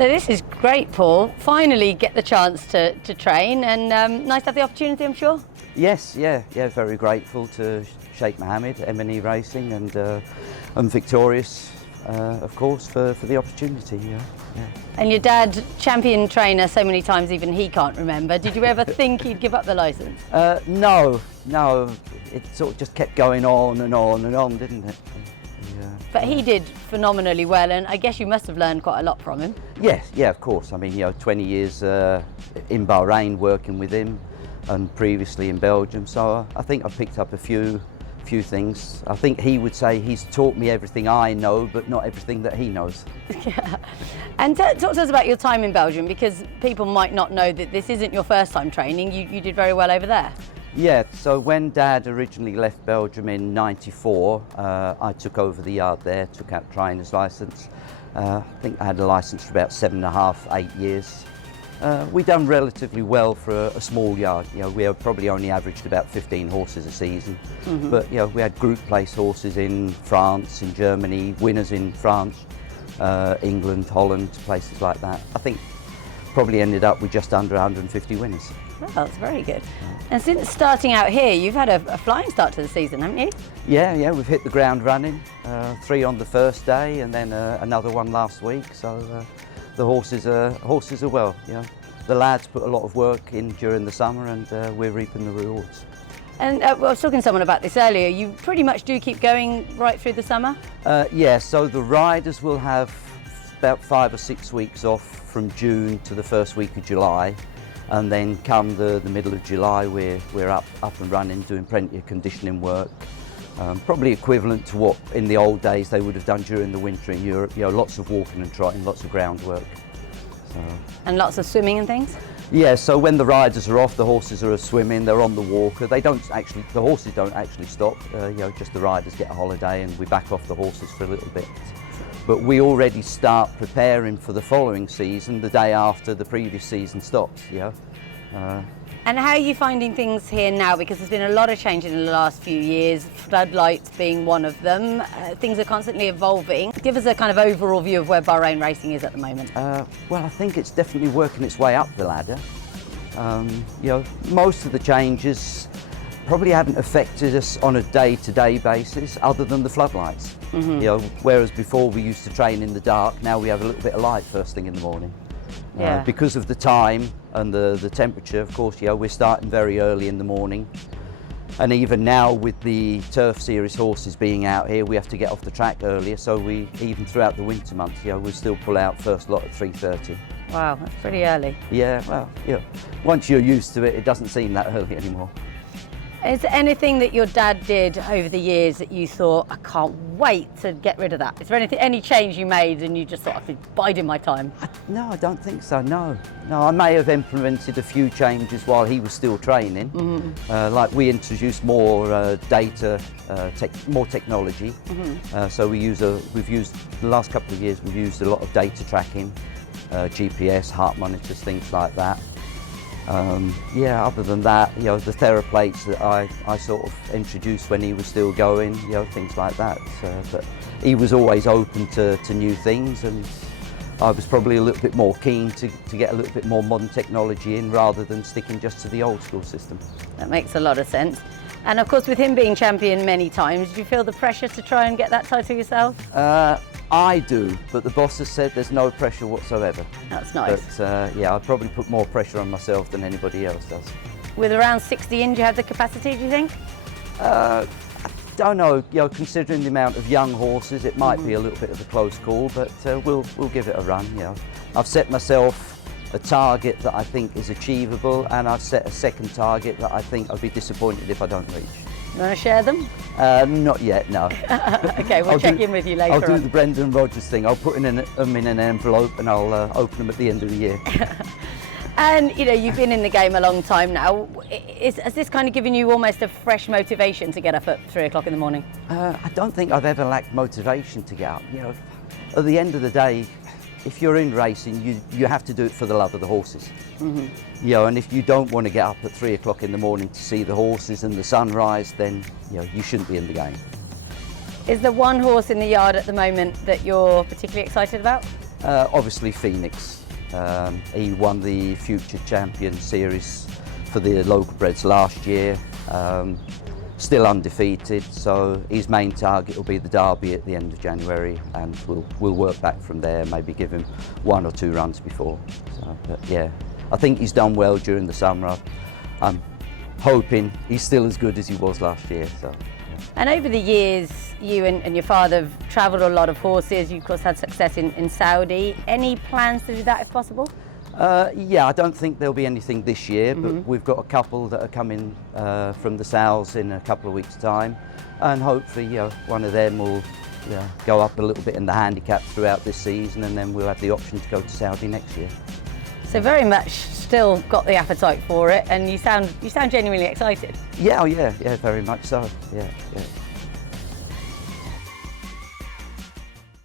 So this is great, Paul. Finally get the chance to train, and nice to have the opportunity, I'm sure. Yes, yeah, very grateful to Sheikh Mohammed, M&E Racing, and victorious, of course, for the opportunity. Yeah. And your dad, champion trainer so many times even he can't remember. Did you ever think he'd give up the licence? No. It sort of just kept going on and on and on, didn't it? Yeah. But he did phenomenally well, and I guess you must have learned quite a lot from him. Yes, yeah, of course. I mean, 20 years in Bahrain working with him, and previously in Belgium. So I think I've picked up a few things. I think he would say he's taught me everything I know, but not everything that he knows. Yeah. And talk to us about your time in Belgium, because people might not know that this isn't your first time training. You did very well over there. Yeah, so when Dad originally left Belgium in '94, I took over the yard there, took out trainer's licence. I think I had a licence for about 7.5, 8 years. We done relatively well for a small yard. We have probably only averaged about 15 horses a season. Mm-hmm. But we had group place horses in France, in Germany, winners in France, England, Holland, places like that. I think probably ended up with just under 150 winners. Well, that's very good. And since starting out here, you've had a flying start to the season, haven't you? Yeah, we've hit the ground running. 3 on the first day, and then another one last week. So the horses are well. The lads put a lot of work in during the summer, and we're reaping the rewards. And I was talking to someone about this earlier. You pretty much do keep going right through the summer? Yeah. So the riders will have about 5 or 6 weeks off from June to the first week of July. And then come the middle of July, we're up and running, doing plenty of conditioning work. Probably equivalent to what in the old days they would have done during the winter in Europe. Lots of walking and trotting, lots of groundwork. So. And lots of swimming and things? Yeah, so when the riders are off, the horses are swimming, they're on the walker. The horses don't actually stop, just the riders get a holiday and we back off the horses for a little bit. But we already start preparing for the following season, the day after the previous season stops. And how are you finding things here now? Because there's been a lot of change in the last few years, floodlights being one of them. Things are constantly evolving. Give us a kind of overall view of where Bahrain racing is at the moment. Well, I think it's definitely working its way up the ladder. Most of the changes probably haven't affected us on a day-to-day basis other than the floodlights. Mm-hmm. Whereas before we used to train in the dark, now we have a little bit of light first thing in the morning. Yeah. Because of the time and the temperature, of course, we're starting very early in the morning. And even now with the Turf Series horses being out here, we have to get off the track earlier. So even throughout the winter months, we still pull out first lot at 3:30. Wow, that's pretty early. Yeah, well, once you're used to it, it doesn't seem that early anymore. Is there anything that your dad did over the years that you thought, I can't wait to get rid of that? Is there any change you made and you just thought, I've been biding my time? No, I don't think so, no. I may have implemented a few changes while he was still training. Mm-hmm. Like we introduced more data, more technology. Mm-hmm. So we've used, the last couple of years, we've used a lot of data tracking, GPS, heart monitors, things like that. Other than that, the TheraPlates that I sort of introduced when he was still going, things like that. But he was always open to new things, and I was probably a little bit more keen to get a little bit more modern technology in rather than sticking just to the old school system. That makes a lot of sense. And of course, with him being champion many times, do you feel the pressure to try and get that title yourself? I do, but the boss has said there's no pressure whatsoever. That's nice. But I'd probably put more pressure on myself than anybody else does. With around 60 in, do you have the capacity, do you think? I don't know, considering the amount of young horses, it might be a little bit of a close call, but we'll give it a run. I've set myself a target that I think is achievable, and I've set a second target that I think I'd be disappointed if I don't reach. You want to share them? Not yet, no. Okay, we'll check in with you later. I'll do the Brendan Rodgers thing. I'll put them in an envelope and I'll open them at the end of the year. And you've been in the game a long time now. Has this kind of given you almost a fresh motivation to get up at 3 o'clock in the morning? I don't think I've ever lacked motivation to get up. At the end of the day, if you're in racing, you have to do it for the love of the horses. Mm-hmm. And if you don't want to get up at 3 o'clock in the morning to see the horses and the sunrise, then you shouldn't be in the game. Is there one horse in the yard at the moment that you're particularly excited about? Obviously Phoenix. He won the Future Champion Series for the local breds last year. Still undefeated, so his main target will be the Derby at the end of January, and we'll work back from there, maybe give him 1 or 2 runs before. So, but yeah, I think he's done well during the summer. I'm hoping he's still as good as he was last year. So. Yeah. And over the years, you and your father have travelled a lot of horses. You of course had success in Saudi. Any plans to do that if possible? Yeah, I don't think there'll be anything this year, but we've got a couple that are coming from the sales in a couple of weeks' time, and hopefully, one of them will go up a little bit in the handicap throughout this season, and then we'll have the option to go to Saudi next year. So very much still got the appetite for it, and you sound genuinely excited. Yeah, very much so. Yeah.